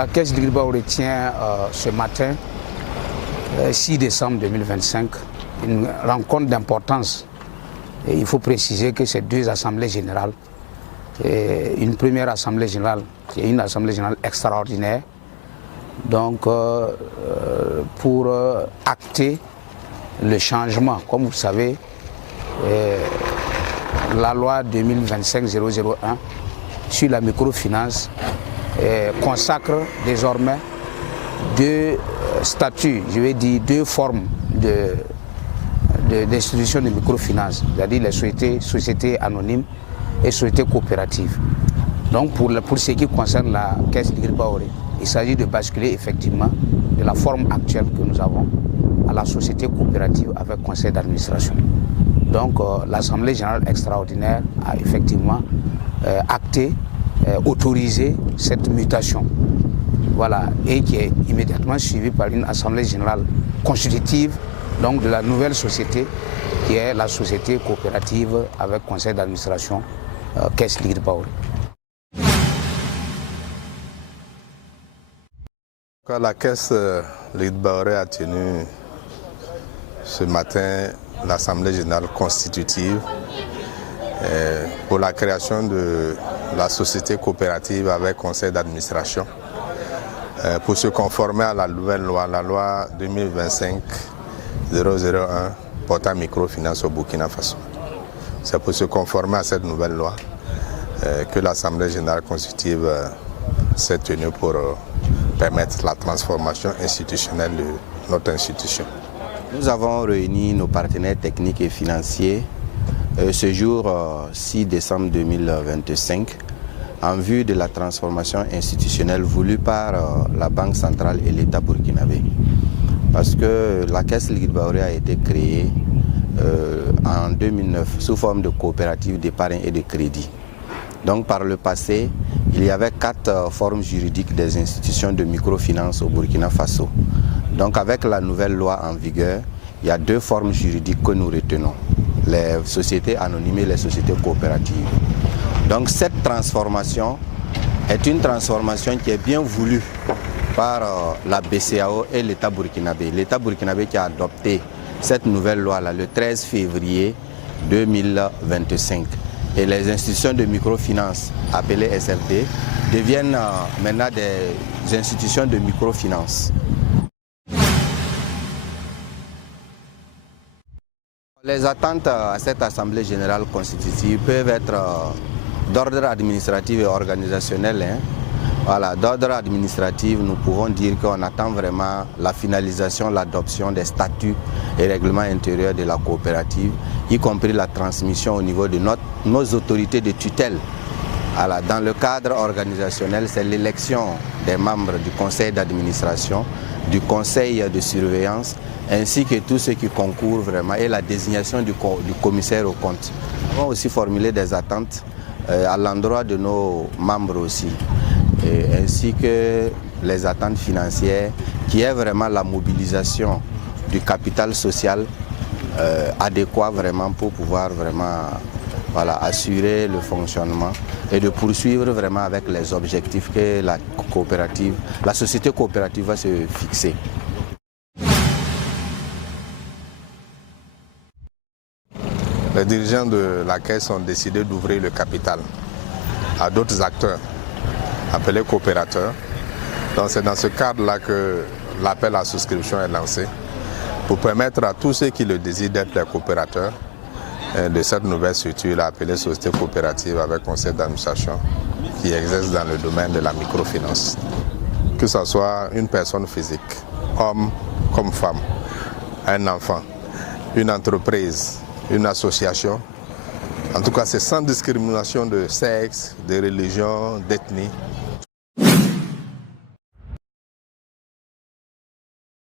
La Caisse Ligrid Baoré tient ce matin, 6 décembre 2025, une rencontre d'importance. Il faut préciser que ces deux assemblées générales, une première assemblée générale, qui est une assemblée générale extraordinaire, donc pour acter le changement. Comme vous le savez, la loi 2025-001 sur la microfinance consacre désormais deux statuts, je vais dire deux formes d'institutions de microfinance, c'est-à-dire les sociétés anonymes et sociétés coopératives. Donc pour ce qui concerne la Caisse Ligrid Baoré, il s'agit de basculer effectivement de la forme actuelle que nous avons à la société coopérative avec conseil d'administration. Donc l'Assemblée générale extraordinaire a effectivement acté, autorisé cette mutation. Voilà, et qui est immédiatement suivie par une Assemblée générale constitutive donc de la nouvelle société qui est la société coopérative avec conseil d'administration Caisse Ligrid Baoré. La Caisse Ligrid Baoré a tenu ce matin l'Assemblée générale constitutive pour la création de la société coopérative avec conseil d'administration pour se conformer à la nouvelle loi, la loi 2025-001 portant microfinance au Burkina Faso. C'est pour se conformer à cette nouvelle loi que l'Assemblée générale constitutive s'est tenue pour permettre la transformation institutionnelle de notre institution. Nous avons réuni nos partenaires techniques et financiers ce jour 6 décembre 2025 en vue de la transformation institutionnelle voulue par la Banque centrale et l'État burkinabé. Parce que la Caisse Ligrid Baoré a été créée en 2009 sous forme de coopérative d'épargne et de crédit. Donc par le passé, il y avait 4 formes juridiques des institutions de microfinance au Burkina Faso. Donc avec la nouvelle loi en vigueur, il y a 2 formes juridiques que nous retenons, les sociétés anonymes et les sociétés coopératives. Donc cette transformation est une transformation qui est bien voulue par la BCEAO et l'État burkinabé. L'État burkinabé qui a adopté cette nouvelle loi-là le 13 février 2025. Et les institutions de microfinance appelées SFD deviennent maintenant des institutions de microfinance. Les attentes à cette Assemblée générale constitutive peuvent être d'ordre administratif et organisationnel. Voilà, d'ordre administratif, nous pouvons dire qu'on attend vraiment la finalisation, l'adoption des statuts et règlements intérieurs de la coopérative, y compris la transmission au niveau de nos autorités de tutelle. Voilà, dans le cadre organisationnel, c'est l'élection des membres du conseil d'administration, du conseil de surveillance, ainsi que tous ceux qui concourent vraiment, et la désignation du commissaire aux comptes. Nous avons aussi formulé des attentes à l'endroit de nos membres aussi, ainsi que les attentes financières, qui est vraiment la mobilisation du capital social adéquat vraiment pour pouvoir vraiment assurer le fonctionnement et de poursuivre vraiment avec les objectifs que la société coopérative va se fixer. Les dirigeants de la Caisse ont décidé d'ouvrir le capital à d'autres acteurs appelés coopérateurs. Donc c'est dans ce cadre-là que l'appel à souscription est lancé pour permettre à tous ceux qui le désirent d'être des coopérateurs de cette nouvelle structure appelée Société coopérative avec conseil d'administration qui exerce dans le domaine de la microfinance. Que ce soit une personne physique, homme comme femme, un enfant, une entreprise, une association. En tout cas, c'est sans discrimination de sexe, de religion, d'ethnie.